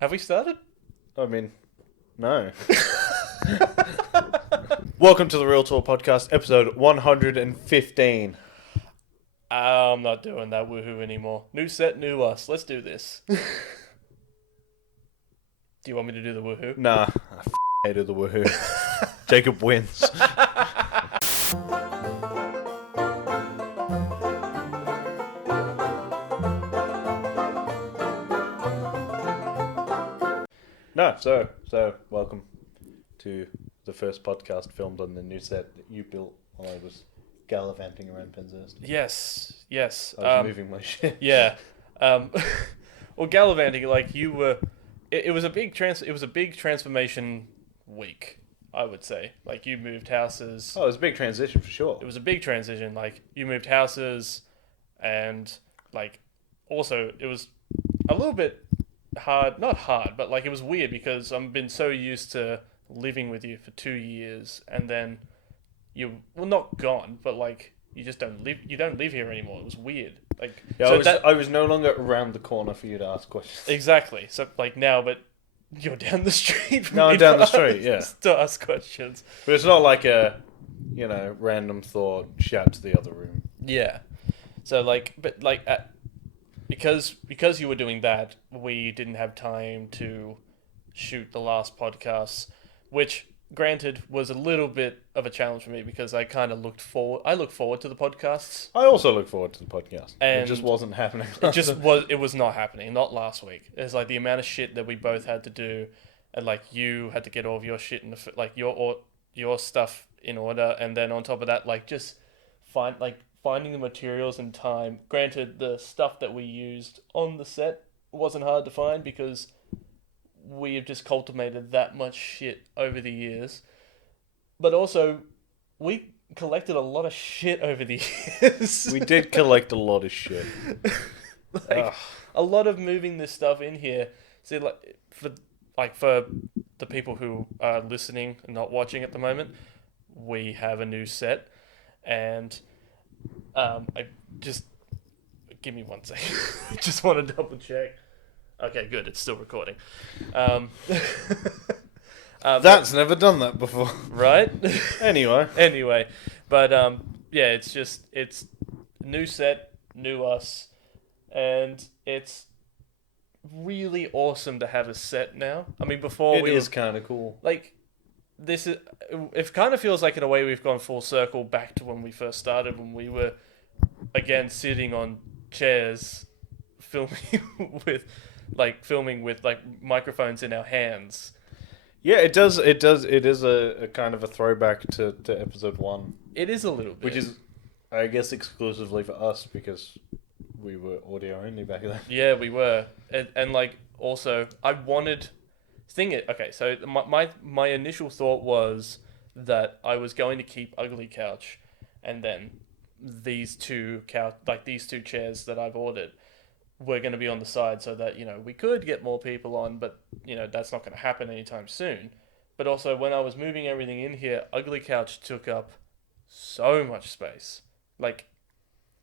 Have we started? I mean, no. Welcome to the Real Talk Podcast, episode 115. I'm not doing that woohoo anymore. New set, new us. Let's do this. Do you want me to do the woohoo? Nah, I hated the woohoo. Jacob wins. No, so welcome to the first podcast filmed on the new set that you built while I was gallivanting around Penshurst. Yes. I was moving my shit. Yeah. Well, gallivanting, like you were, it was a big transformation week, I would say. Like you moved houses. Oh, it was a big transition for sure. It was a big transition. Like you moved houses, and like also it was a little bit hard. Not hard, but like it was weird because I've been so used to living with you for 2 years, and then not gone, but like you just don't live. You don't live here anymore. It was weird. Like yeah, so I was no longer around the corner for you to ask questions. Exactly. So like now, but you're down the street. From No, I'm down the street. Yeah, to ask questions. But it's not like a, random thought. Shout to the other room. Yeah. So like, but like, because you were doing that, we didn't have time to shoot the last podcast, which granted was a little bit of a challenge for me because I kind of look forward to the podcasts. I also look forward to the podcast. And it just wasn't happening. It was not happening. Not last week. It's like the amount of shit that we both had to do, and like you had to get all of your shit in your stuff in order, and then on top of that, like just finding the materials and time. Granted, the stuff that we used on the set wasn't hard to find because we have just cultivated that much shit over the years. But also, we collected a lot of shit over the years. We did collect a lot of shit. A lot of moving this stuff in here. See, for the people who are listening and not watching at the moment, we have a new set, and I just give me 1 second. I just want to double check. Okay, good. It's still recording. That's never done that before, right? Anyway, but yeah, it's new set, new us, and it's really awesome to have a set now. I mean, before it is kind of cool. Like this is, it kind of feels like in a way we've gone full circle back to when we first started, when we were again sitting on chairs, filming with microphones in our hands. Yeah, it does. It is a kind of a throwback to episode 1. It is a little bit. Which is, I guess, exclusively for us because we were audio only back then. Yeah, we were. And like, also, I wanted... Okay, so my initial thought was that I was going to keep Ugly Couch, and then these two chairs that I've ordered were going to be on the side so that, we could get more people on, but, that's not going to happen anytime soon. But also, when I was moving everything in here, Ugly Couch took up so much space. Like,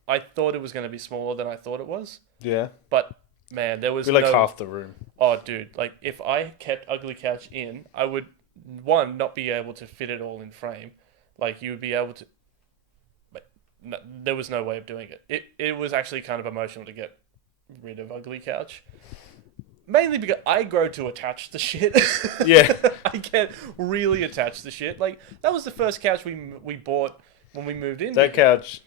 I thought it was going to be smaller than I thought it was. Yeah. But, man, there was half the room. Oh, dude. Like, if I kept Ugly Couch in, I would, one, not be able to fit it all in frame. Like, you would be able to... But no, there was no way of doing it. It was actually kind of emotional to get rid of Ugly Couch, mainly because I grow to attach to shit. Yeah. I get really attached to shit. Like, that was the first couch we bought when we moved in. That couch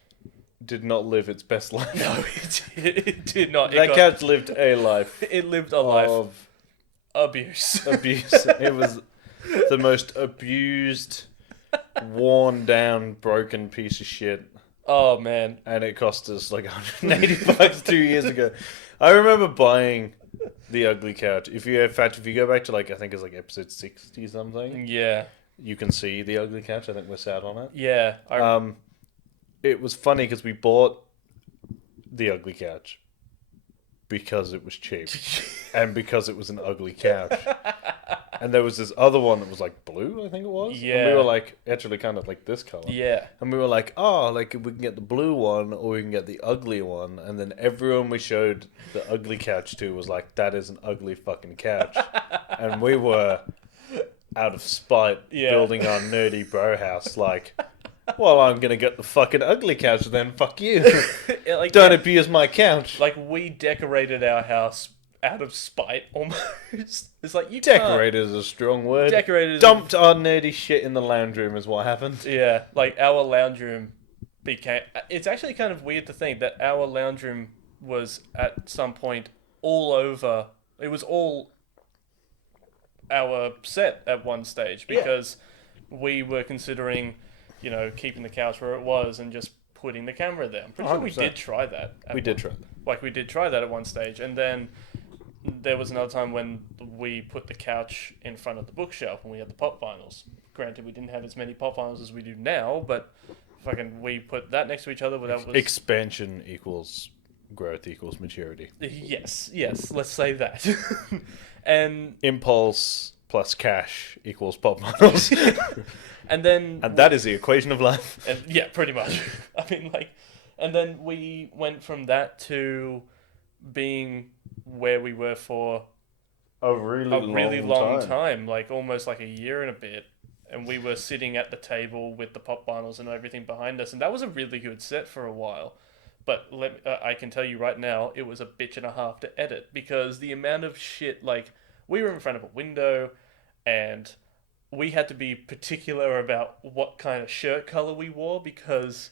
did not live its best life. No, it did not. That couch lived a life. It lived a life of abuse. It was the most abused, worn down, broken piece of shit. Oh, man. And it cost us like $180 2 years ago. I remember buying the Ugly Couch. If you go back to I think it's episode 60 something. Yeah. You can see the Ugly Couch. I think we're sat on it. Yeah. It was funny because we bought the Ugly Couch because it was cheap and because it was an ugly couch. And there was this other one that was like blue, I think it was. And we Yeah. were like, actually kind of like this color. Yeah. And we were like, oh, like we can get the blue one or we can get the ugly one. And then everyone we showed the ugly couch to was like, that is an ugly fucking couch. And we were, out of spite, building our nerdy bro house like, well, I'm going to get the fucking ugly couch then, fuck you. Like, Don't abuse my couch. like, we decorated our house out of spite, almost. It's like, you Decorated is a strong word. Decorated. Dumped our nerdy shit in the lounge room is what happened. Yeah, like, our lounge room became... It's actually kind of weird to think that our lounge room was, at some point, all over... It was all our set at one stage, because we were considering... keeping the couch where it was and just putting the camera there. I'm pretty sure we 100%. did try that. We did try that. Like, we did try that at one stage. And then there was another time when we put the couch in front of the bookshelf and we had the pop vinyls. Granted, we didn't have as many pop vinyls as we do now, but fucking we put that next to each other. That was... Expansion equals growth equals maturity. Yes, let's say that. And... Impulse plus cash equals pop models. And then... And that is the equation of life. And, yeah, pretty much. I mean, like... And then we went from that to being where we were for A really long time. Like, almost like a year and a bit. And we were sitting at the table with the pop vinyls and everything behind us. And that was a really good set for a while. But I can tell you right now, it was a bitch and a half to edit. Because the amount of shit, like... We were in front of a window and... We had to be particular about what kind of shirt color we wore because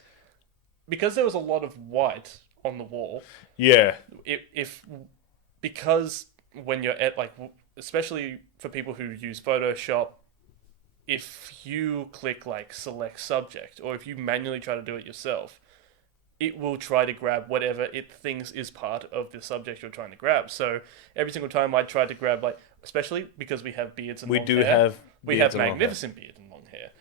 there was a lot of white on the wall. Yeah. Because when you're at, like, especially for people who use Photoshop, if you click like select subject or if you manually try to do it yourself, it will try to grab whatever it thinks is part of the subject you're trying to grab. So every single time I tried to grab, like, especially because we have beards and long hair. We have magnificent beard and long hair.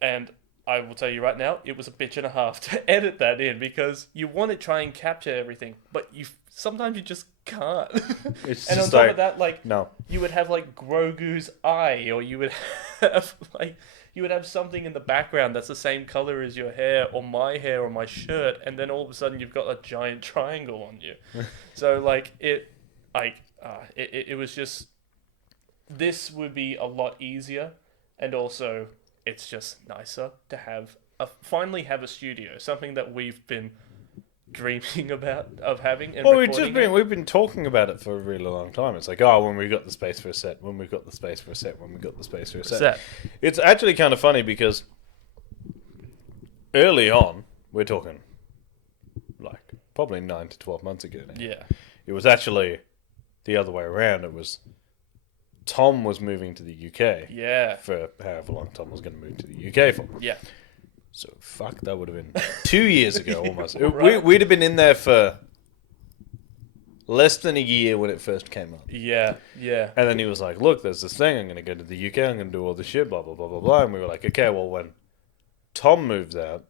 And I will tell you right now, it was a bitch and a half to edit that in because you want to try and capture everything, but sometimes you just can't. It's and on just top like, of that, like, no. you would have like Grogu's eye, or you would have something in the background that's the same color as your hair or my shirt, and then all of a sudden you've got a giant triangle on you. So like it was just, this would be a lot easier, and also it's just nicer to finally have a studio, something that we've been dreaming of having. And we've been talking about it for a really long time. It's like, when we got the space for a set, when we got the space for a set, when we got the space for a set. It's actually kind of funny because early on, we're talking like probably 9 to 12 months ago now. Yeah. It was actually the other way around. It was Tom was moving to the UK. Yeah. For however long Tom was going to move to the UK for. Yeah. So, fuck, that would have been 2 years ago almost. Right. We'd have been in there for less than a year when it first came up. Yeah, yeah. And then he was like, look, there's this thing. I'm going to go to the UK. I'm going to do all this shit, blah, blah, blah, blah, blah. And we were like, okay, well, when Tom moves out,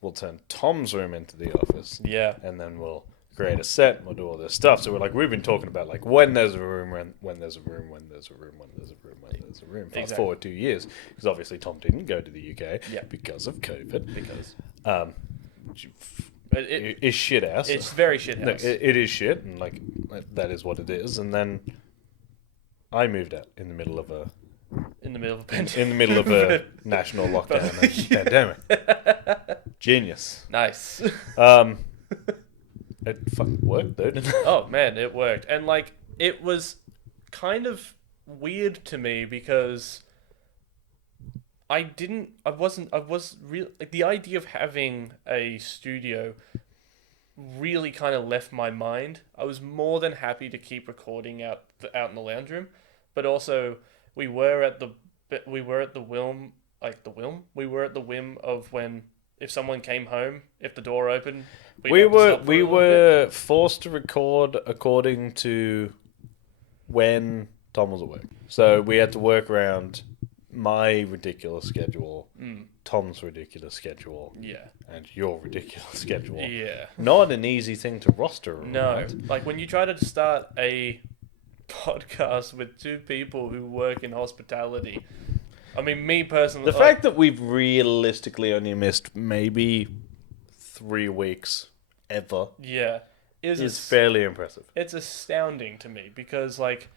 we'll turn Tom's room into the office. Yeah. And then we'll create a set and we'll do all this stuff. So we're like, we've been talking about like when there's a room, when there's a room, when there's a room, when there's a room, when there's a room. Fast forward 2 years, because obviously Tom didn't go to the UK because of COVID. Because it is shit ass. It's very shit No, house. it is shit, and like that is what it is. And then I moved out in the middle of a national lockdown and pandemic. Genius. Nice. It fucking worked, though, didn't it? Oh man, it worked. And like it was kind of weird to me because the idea of having a studio really kind of left my mind. I was more than happy to keep recording out in the lounge room, but also we were at the whim of when, if someone came home, if the door opened, we were forced to record according to when Tom was at work. So we had to work around my ridiculous schedule, Tom's ridiculous schedule, and your ridiculous schedule. Yeah. Not an easy thing to roster around. No. Like when you try to start a podcast with two people who work in hospitality. I mean, me personally... The fact that we've realistically only missed maybe 3 weeks ever Yeah. is fairly impressive. It's astounding to me because, like...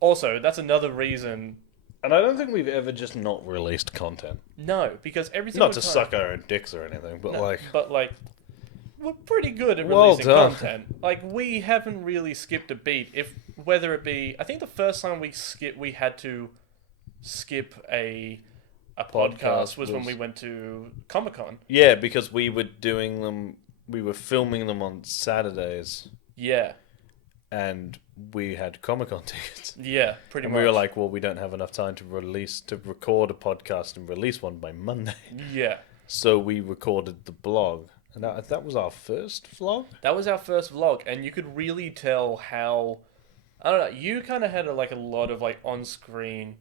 Also, that's another reason... And I don't think we've ever just not released content. No, because every single Not to time... suck our own dicks or anything, but No, but, like... We're pretty good at Well releasing done. content. Like, we haven't really skipped a beat. Whether it be... I think the first time we had to skip a podcast was when we went to Comic-Con. Yeah, because we were filming them on Saturdays, Yeah. and we had Comic-Con tickets. Yeah, pretty And much. we were like, well, we don't have enough time to record a podcast and release one by Monday. Yeah. So we recorded the blog. And that was our first vlog? That was our first vlog, and you could really tell how... I don't know, you kind of had a lot of, like, on-screen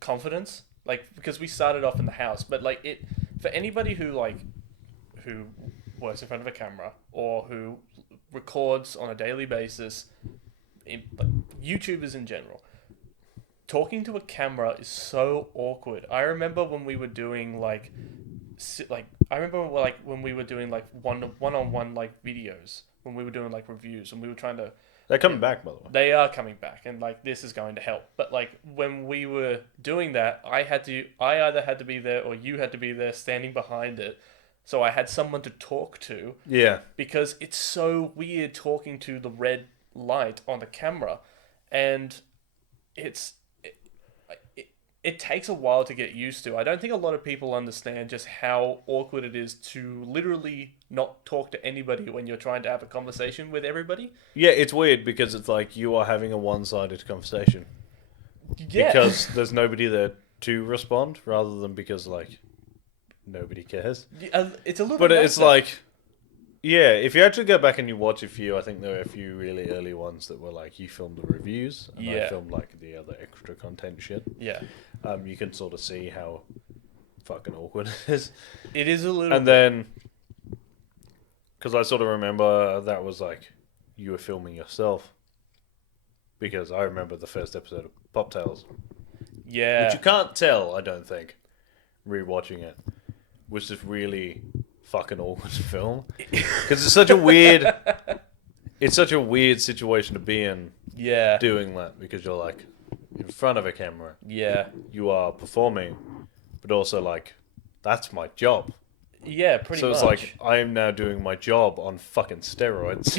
confidence. Like, because we started off in the house, but, like, for anybody who works in front of a camera, or who records on a daily basis, like, YouTubers in general, talking to a camera is so awkward. I remember when we were doing, when we were doing like one-on-one like videos, when we were doing like reviews, and we were trying to... They're coming back, by the way. They are coming back, and like this is going to help. But like when we were doing that, I either had to be there or you had to be there standing behind it. So I had someone to talk to. Yeah. Because it's so weird talking to the red light on the camera, and it takes a while to get used to. I don't think a lot of people understand just how awkward it is to literally not talk to anybody when you're trying to have a conversation with everybody. Yeah, it's weird because it's like you are having a one-sided conversation. Yeah. Because there's nobody there to respond, rather than because, like, nobody cares. It's a little But bit it's better. like... Yeah, if you actually go back and you watch a few, I think there were a few really early ones that were like, you filmed the reviews, and I filmed like the other extra content shit. Yeah. You can sort of see how fucking awkward it is. It is a little And then, because I sort of remember that was like, you were filming yourself. Because I remember the first episode of Pop Tales. Yeah. Which you can't tell, I don't think, rewatching it, was just really fucking awkward film. Because it's such a weird situation to be in. Yeah. Doing that, because you're like in front of a camera. Yeah. You are performing, but also like that's my job. Yeah, pretty much. So it's like I am now doing my job on fucking steroids.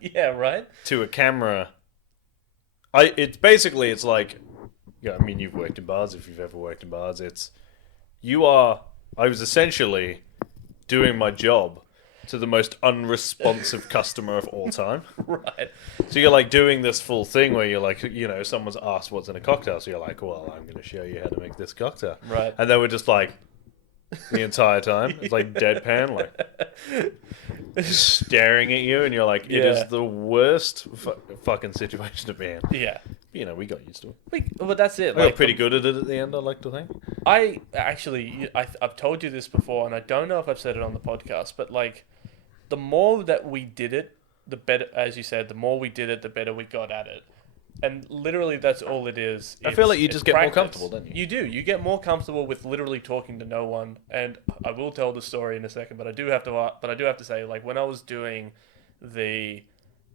Yeah, right? To a camera. It's like, yeah, I mean, you've worked in bars. If you've ever worked in bars, I was essentially doing my job to the most unresponsive customer of all time. Right. So you're like doing this full thing where you're like, you know, someone's asked what's in a cocktail, so you're like, well, I'm going to show you how to make this cocktail. Right. And they were just like, the entire time, it's like deadpan, like staring at you, and you're like, it is the worst fucking situation to be in. Yeah. You know, we got used to it. But that's it. I got pretty good at it at the end, I like to think. I've told you this before, and I don't know if I've said it on the podcast, but like, the more that we did it, the better, as you said, the more we did it, the better we got at it. And literally, that's all it is. I feel like you just get practice. more comfortable, don't you? You do. You get more comfortable with literally talking to no one. And I will tell the story in a second, but I do have to say, like, when I was doing the,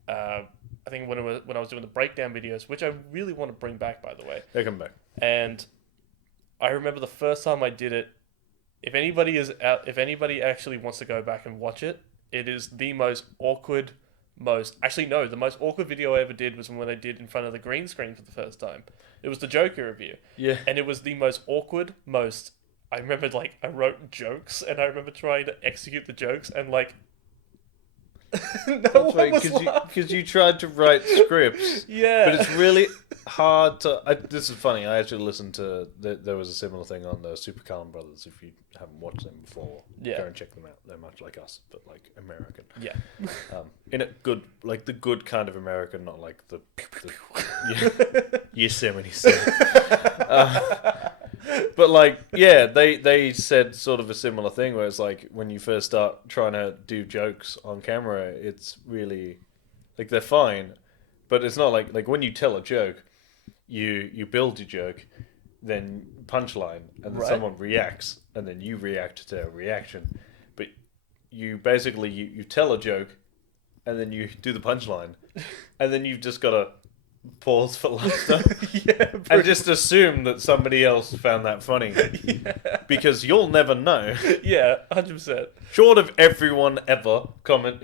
I think when I was doing the breakdown videos, which I really want to bring back, by the way. They come back. And I remember the first time I did it. If anybody actually wants to go back and watch it, it is the most awkward. The most awkward video I ever did was when I did in front of the green screen for the first time. It was the Joker review. Yeah. And it was the most awkward, I remember, like, I wrote jokes, and I remember trying to execute the jokes, and, like, no one was laughing. Because you tried to write scripts. Yeah. But it's really hard to... this is funny. I actually listened to... There was a similar thing on the Super Carlin Brothers. If you haven't watched them before, go and check them out. They're much like us, but like American. Yeah. In a good... Like the good kind of American, not like the Yosemite Sam. But like, yeah, they said sort of a similar thing where it's like when you first start trying to do jokes on camera, it's really Like they're fine, but it's not like when you tell a joke, you build your joke, then punchline, and then Right. someone reacts, and then you react to a reaction. But you basically you tell a joke, and then you do the punchline, and then you've just got to pause for laughter Yeah, and just assume that somebody else found that funny yeah, because you'll never know. yeah, 100%. Short of everyone ever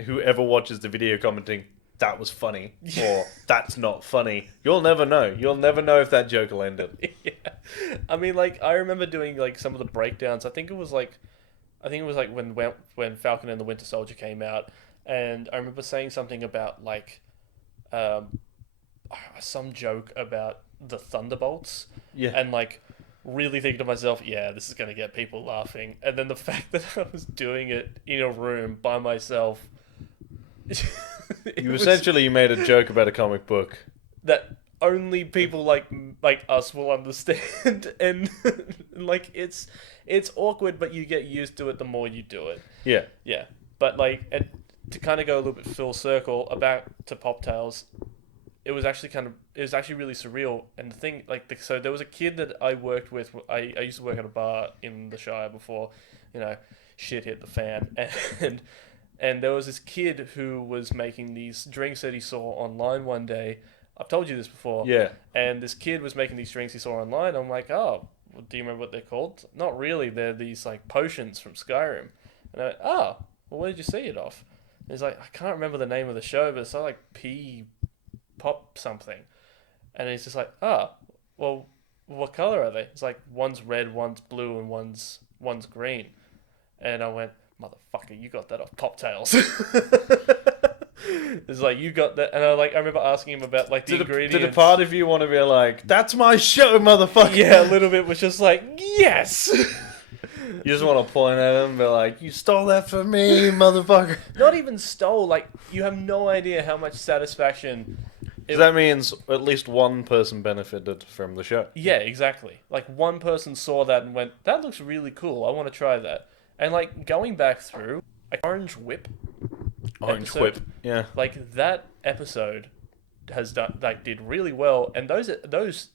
whoever watches the video commenting, that was funny or that's not funny. You'll never know. You'll never know if that joke landed. Yeah, I mean, like I remember doing like some of the breakdowns. I think it was like when Falcon and the Winter Soldier came out, and I remember saying something about like um, some joke about the Thunderbolts, Yeah. and like really thinking to myself, yeah, this is gonna get people laughing. And then the fact that I was doing it in a room by myself, You essentially made a joke about a comic book. that only people like us will understand, and like it's awkward, but you get used to it the more you do it. Yeah. Yeah, but like to kind of go a little bit full circle about to Pop Tales, it was actually really surreal. And the thing so there was a kid that I worked with. I used to work at a bar in the Shire before, shit hit the fan, and there was this kid who was making these drinks that he saw online one day. I've told you this before. Yeah. And this kid was making these drinks he saw online. I'm like, oh, well, do you remember what they're called? Not really. They're these like potions from Skyrim. And I went, oh, well, where did you see it off? And he's like, I can't remember the name of the show, but it's like P Pop something. And he's just like, oh, well, what color are they? It's like one's red, one's blue, and one's green. And I went, motherfucker, you got that off Pop Tales. It's like, you got that. And I remember asking him about like the ingredients. Did a part of you want to be like, that's my show, motherfucker? Yeah, a little bit was just like, yes. You just want to point at him and be like, you stole that from me, motherfucker. Not even stole. Like, you have no idea how much satisfaction. So that means at least one person benefited from the show. Yeah, exactly. Like, one person saw that and went, that looks really cool. I want to try that. And like going back through, like Orange Whip. Orange Whip. Yeah. Like that episode did really well, and those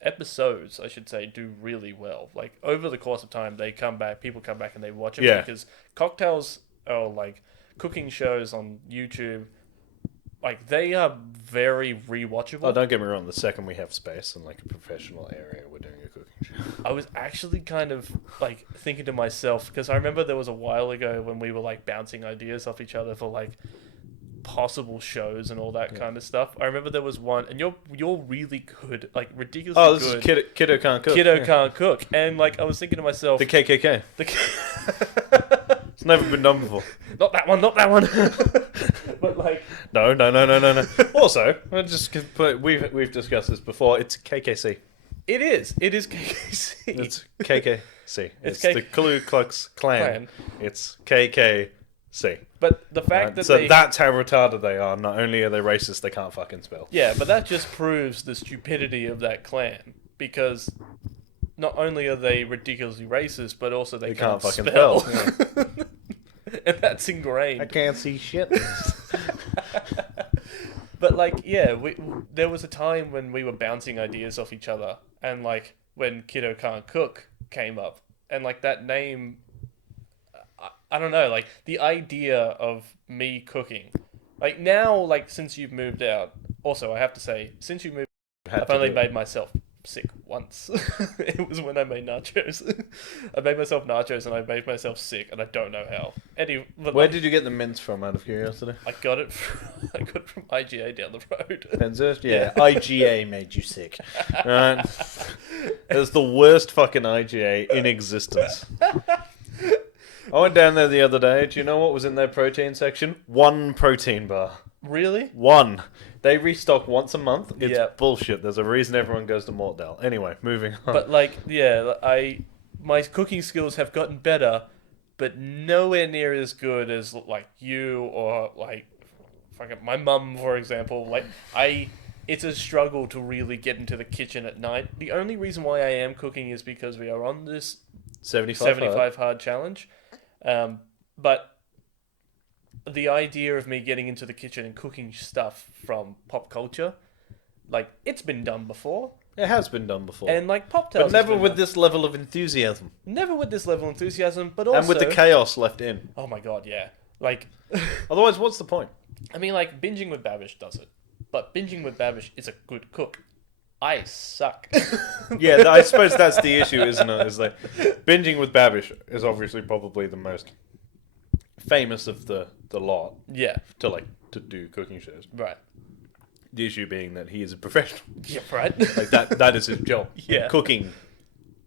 episodes, I should say, do really well. Like over the course of time, people come back and they watch them. Yeah. Because cocktails are like cooking shows on YouTube. Like they are very rewatchable. Oh, don't get me wrong. The second we have space and like a professional area, we're doing a cooking show. I was actually kind of like thinking to myself, because I remember there was a while ago when we were like bouncing ideas off each other for like possible shows and all that kind of stuff. I remember there was one, and you're really good, like ridiculously good. Oh, this is Kiddo Can't Cook. Kiddo Can't Cook. And like I was thinking to myself, The KKK. It's never been done before. Not that one. But like, No. Also, we've discussed this before. It's KKC. it is KKC. It's KKC. It's K- the Ku Klux Klan. It's KKC. But the fact that that's how retarded they are. Not only are they racist, they can't fucking spell. yeah, but that just proves the stupidity of that clan, because not only are they ridiculously racist, but also they can't fucking spell. spell. And that's ingrained. I can't see shit. But like, yeah, there was a time when we were bouncing ideas off each other, and like when Kiddo Can't Cook came up, and like that name, I don't know, like the idea of me cooking, like now, like since you've moved out. Also, I have to say, since you moved, I've only made myself sick once. It was when I made nachos. I made myself nachos and I made myself sick, and I don't know how. Anyway, Where did you get the mince from, out of curiosity? I got it from IGA down the road. Penzurst? Yeah. IGA made you sick. Right. It was the worst fucking IGA in existence. I went down there the other day. Do you know what was in their protein section? One protein bar. Really? One. They restock once a month. It's Yeah. bullshit. There's a reason everyone goes to Mortdale. Anyway, moving on. But like, yeah, my cooking skills have gotten better, but nowhere near as good as like you or like fucking my mum, for example. Like it's a struggle to really get into the kitchen at night. The only reason why I am cooking is because we are on this 75 75 hard challenge. But the idea of me getting into the kitchen and cooking stuff from pop culture, like, it's been done before. It has been done before. And, like, Pop Tails but never has been with done. this level of enthusiasm. Never with this level of enthusiasm, but also... And with the chaos left in. Oh my god, yeah. Like... Otherwise, what's the point? I mean, like, Binging with Babish does it. But Binging with Babish is a good cook. I suck. Yeah, I suppose that's the issue, isn't it? Is like, Binging with Babish is obviously probably the most famous of the lot Yeah, to do cooking shows. right. The issue being that he is a professional. Yeah, right. Like that is his job. Yeah. Cooking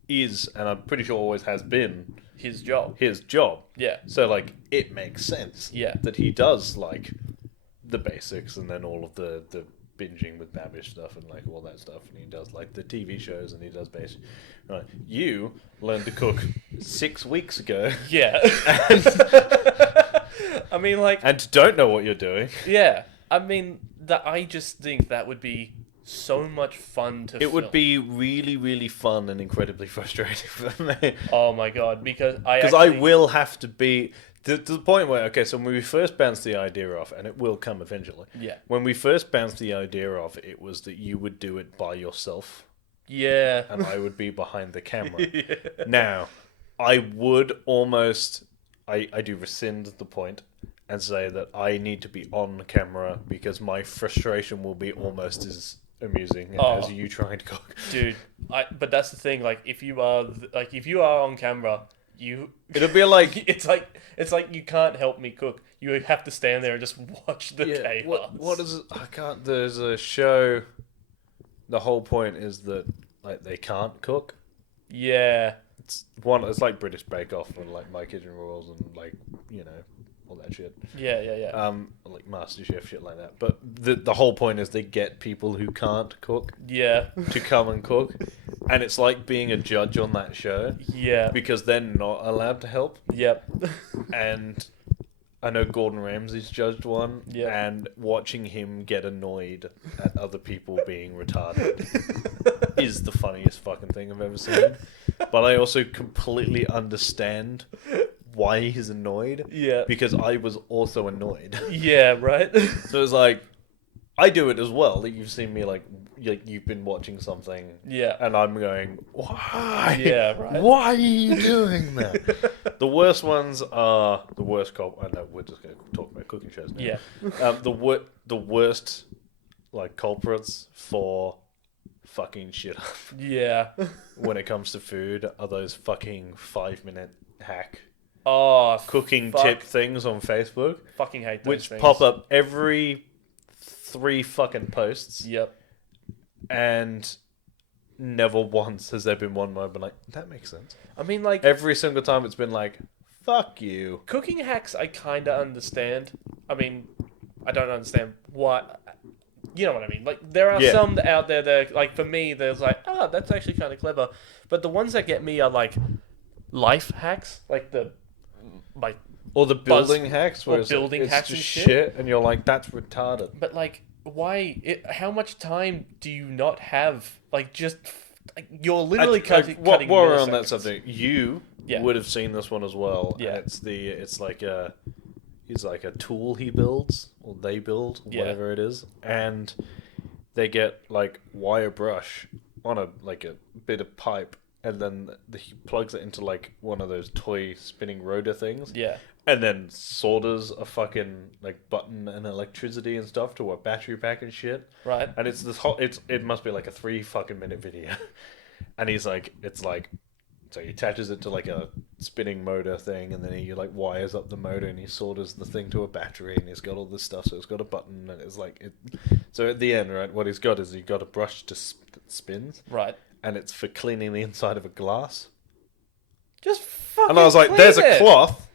is, and I'm pretty sure always has been, His job. his job. Yeah. So like it makes sense. Yeah. That he does like the basics and then all of the Binging with Babish stuff and like all that stuff, and he does like the TV shows and he does basic. Right. You learned to cook 6 weeks ago. Yeah. I mean, like... And don't know what you're doing. Yeah. I mean, I just think that would be so much fun to It would film. be really, really fun and incredibly frustrating for me. Oh my god, because I Because I will have to be... To the point where, okay, so when we first bounced the idea off, and it will come eventually. Yeah. When we first bounced the idea off, it was that you would do it by yourself, Yeah. and I would be behind the camera. Yeah. Now, I would almost... I do rescind the point and say that I need to be on camera because my frustration will be almost as amusing as you trying to cook. Dude, but that's the thing, like, if you are on camera, It'll be like... it's like you can't help me cook. You have to stand there and just watch the chaos. What is it? I can't... There's a show... The whole point is that like they can't cook. Yeah. It's like British Bake Off and like My Kitchen Rules and like, you know, all that shit. Yeah. Like MasterChef shit like that. But the whole point is they get people who can't cook Yeah. to come and cook, and it's like being a judge on that show Yeah. because they're not allowed to help. Yep. And I know Gordon Ramsay's judged one, Yeah. and watching him get annoyed at other people being retarded is the funniest fucking thing I've ever seen. But I also completely understand why he's annoyed. Yeah. Because I was also annoyed. Yeah, right? So it's like, I do it as well. Like, you've seen me like you've been watching something, Yeah. and I'm going, why? Yeah, right. Why are you doing that? The worst ones are the worst. I know we're just going to talk about cooking shows now. Yeah. The worst like culprits for fucking shit up Yeah. when it comes to food are those fucking 5-minute hack Oh, cooking fuck. tip things on Facebook, Fucking hate those which things. pop up every 3 fucking posts. Yep. And never once has there been one moment like, that makes sense. I mean, like, Every single time it's been like, fuck you. cooking hacks I kind of understand. I mean, I don't understand why... You know what I mean? Like, there are Yeah. some out there that, like, for me, there's like, that's actually kind of clever. But the ones that get me are, like, life hacks. Like, Or the building hacks where or it's, building it's hacks just and shit. and you're like, that's retarded. But, like, how much time do you not have? Like, just... Like, you're literally cutting while we're on that milliseconds. subject, you Yeah. would have seen this one as well. Yeah. And it's like a tool he builds, or they build, or Yeah. whatever it is. And they get like wire brush on a bit of pipe, and then he plugs it into like one of those toy spinning rotor things. Yeah. And then solders a fucking like button and electricity and stuff to a battery pack and shit. Right. And it's this whole it must be like a 3 fucking minute video. And he's like, so he attaches it to like a spinning motor thing, and then he like wires up the motor, and he solders the thing to a battery, and he's got all this stuff. So it's got a button, and it's like it. So at the end, right, what he's got is a brush that spins, Right. and it's for cleaning the inside of a glass. Just fucking And I was like, clean "There's a it. cloth."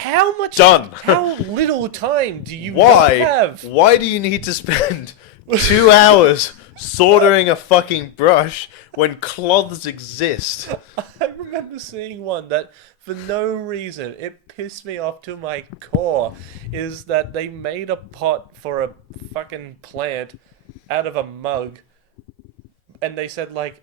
How much... Done. How little time do you Why? not have? Why do you need to spend 2 hours soldering a fucking brush when cloths exist? I remember seeing one that, for no reason, it pissed me off to my core, is that they made a pot for a fucking plant out of a mug, and they said, like,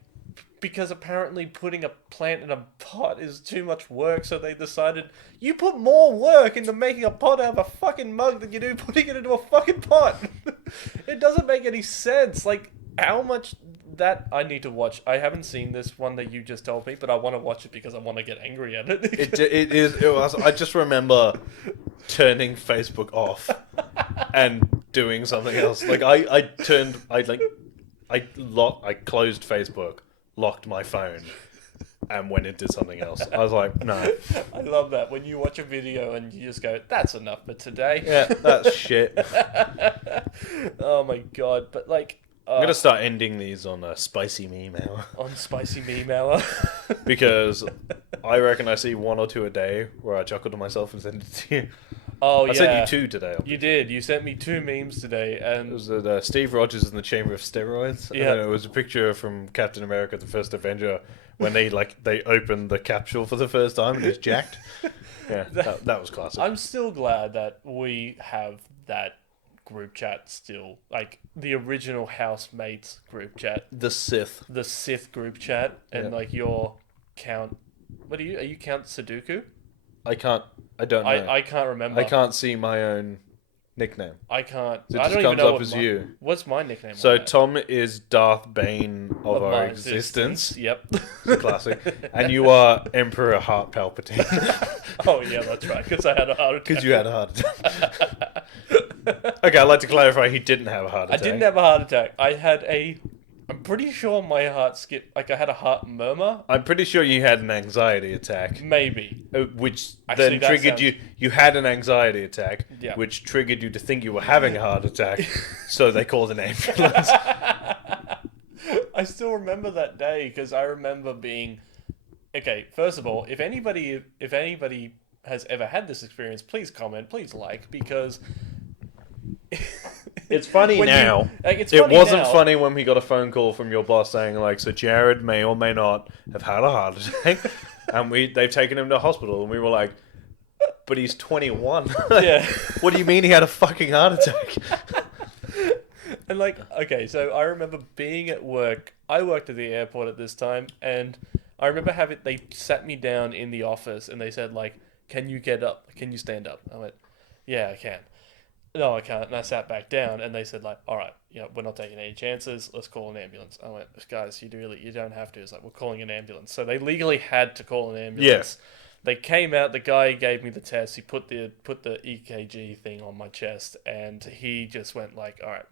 because apparently putting a plant in a pot is too much work, so they decided you put more work into making a pot out of a fucking mug than you do putting it into a fucking pot. It doesn't make any sense. Like, how much that I need to watch. I haven't seen this one that you just told me, but I want to watch it because I want to get angry at it. It was. I just remember turning Facebook off and doing something else. Like I closed Facebook, locked my phone, and went and did something else. I was like, no. I love that when you watch a video and you just go, "That's enough for today." Yeah, that's shit. Oh my god! But like, I'm gonna start ending these on a spicy meme hour. On spicy meme hour. Because I reckon I see one or two a day where I chuckle to myself and send it to you. Oh, I sent you two today. You did. You sent me 2 memes today, and it was Steve Rogers in the Chamber of Steroids. Yeah. And it was a picture from Captain America: The First Avenger when they opened the capsule for the first time and it's jacked. Yeah, that was classic. I'm still glad that we have that group chat still, like the original housemates group chat, The Sith group chat, and Yeah. like your count. What are you count Sudoku? I don't know. I can't remember. I can't see my own nickname. I can't. It I just don't comes even know up what as my, you. What's my nickname? So on that? Tom is Darth Bane of our my existence. Yep. It's a classic. And you are Emperor Heart Palpatine. Oh yeah, that's right. Because I had a heart attack. Because you had a heart attack. Okay, I'd like to clarify he didn't have a heart attack. I didn't have a heart attack. I had I'm pretty sure my heart skipped. Like I had a heart murmur. I'm pretty sure you had an anxiety attack. Maybe. Which Actually, then that triggered sounds- you had an anxiety attack, Yeah. which triggered you to think you were having a heart attack, so they called an ambulance. I still remember that day because I remember being. Okay, first of all, if anybody has ever had this experience, please comment, please like, because It's funny when now. It's It funny wasn't now. funny when we got a phone call from your boss saying like, so Jared may or may not have had a heart attack, and they've taken him to hospital, and we were like, but he's 21. Yeah. What do you mean he had a fucking heart attack? And like, okay, so I remember being at work. I worked at the airport at this time, and I remember they sat me down in the office, and they said like, "Can you get up? Can you stand up?" I went, "Yeah, I can." No, I can't. And I sat back down, and they said like, "All right, we're not taking any chances. Let's call an ambulance." I went, "Guys, you don't have to." It's like, "We're calling an ambulance." So they legally had to call an ambulance. Yeah. They came out. The guy gave me the test. He put the EKG thing on my chest, and he just went like, "All right,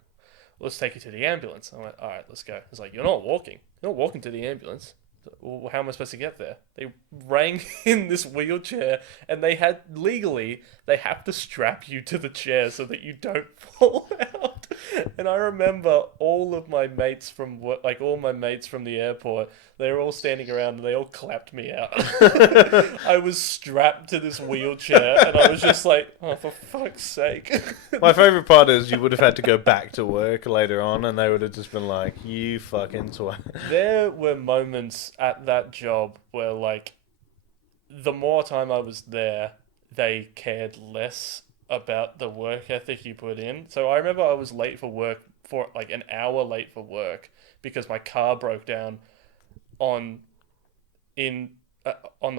let's take you to the ambulance." I went, "All right, let's go." He's like, "You're not walking. You're not walking to the ambulance." Well, how am I supposed to get there? They rang in this wheelchair, and they have to strap you to the chair so that you don't fall out. And I remember all of my mates from work, like all my mates from the airport, they were all standing around and they all clapped me out. I was strapped to this wheelchair, and I was just like, "Oh, for fuck's sake!" My favourite part is you would have had to go back to work later on, and they would have just been like, "You fucking twat." There were moments at that job where, like, the more time I was there, they cared less about the work ethic you put in. So I remember I was late for work, for like an hour late for work, because my car broke down on the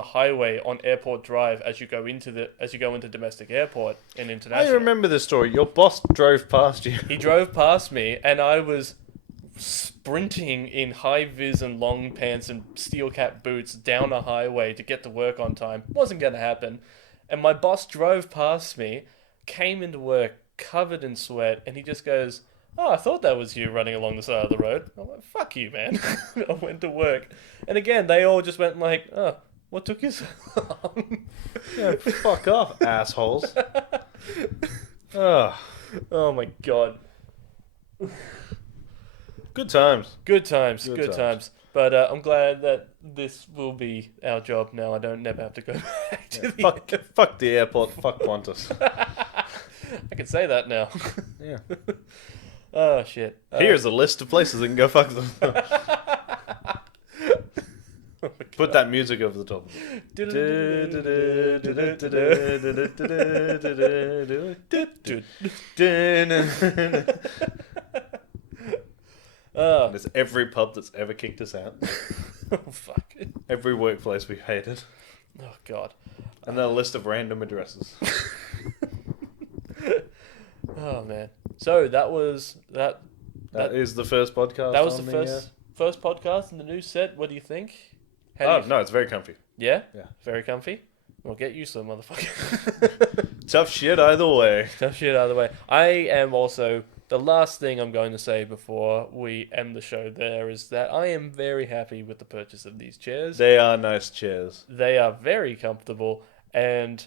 highway on Airport Drive as you go into domestic airport and international. I remember this story. Your boss drove past you. He drove past me, and I was sprinting in high vis and long pants and steel cap boots down a highway to get to work on time. Wasn't going to happen. And my boss drove past me, came into work covered in sweat, and he just goes, "Oh, I thought that was you running along the side of the road." I'm like, "Fuck you, man." I went to work. And again, they all just went like, "Oh, what took you so long?" Yeah, fuck off, assholes. Oh, Oh my god. good times. Good times. Good Good times. times. But I'm glad that this will be our job now. I don't never have to go back to the Fuck the airport. Fuck Qantas. I can say that now. Yeah. Oh shit. Here's a list of places that can go fuck them. Put that music over the top. Oh, There's every pub that's ever kicked us out. Oh, fuck. Every workplace we've hated. Oh, God. And then a list of random addresses. Oh, man. So, that was... That is the first podcast. That was the first podcast in the new set. What do you think? No, it's very comfy. Yeah? Yeah. Very comfy? Well, get used to it, motherfucker. Tough shit either way. Tough shit either way. I am also... The last thing I'm going to say before we end the show there is that I am very happy with the purchase of these chairs. They are nice chairs. They are very comfortable, and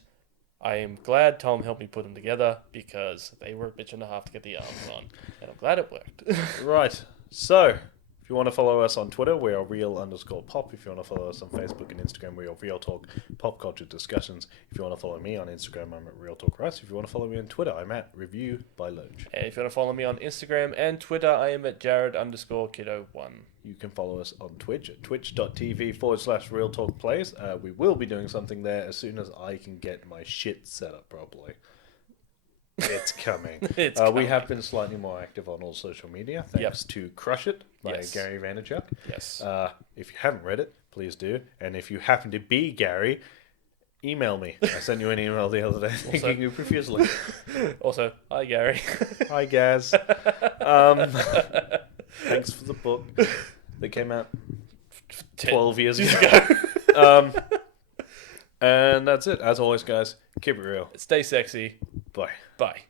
I am glad Tom helped me put them together because they were a bitch and a half to get the arms on, and I'm glad it worked. Right. So, if you want to follow us on Twitter, we are real_pop. If you want to follow us on Facebook and Instagram, we are Real Talk Pop Culture Discussions. If you want to follow me on Instagram, I'm at Real Talk Rice. If you want to follow me on Twitter, I'm at Review by Loge. And if you want to follow me on Instagram and Twitter, I am at Jared_kiddo1. You can follow us on Twitch at twitch.tv/Real Talk Plays. We will be doing something there as soon as I can get my shit set up properly. It's coming. It's coming. We have been slightly more active on all social media, thanks to Crush It by Gary Vaynerchuk. Yes. If you haven't read it, please do. And if you happen to be Gary, email me. I sent you an email the other day thanking you profusely. Also, hi, Gary. Hi, Gaz. Thanks for the book that came out 12 years ago. And that's it. As always, guys, keep it real. Stay sexy. Bye. Bye.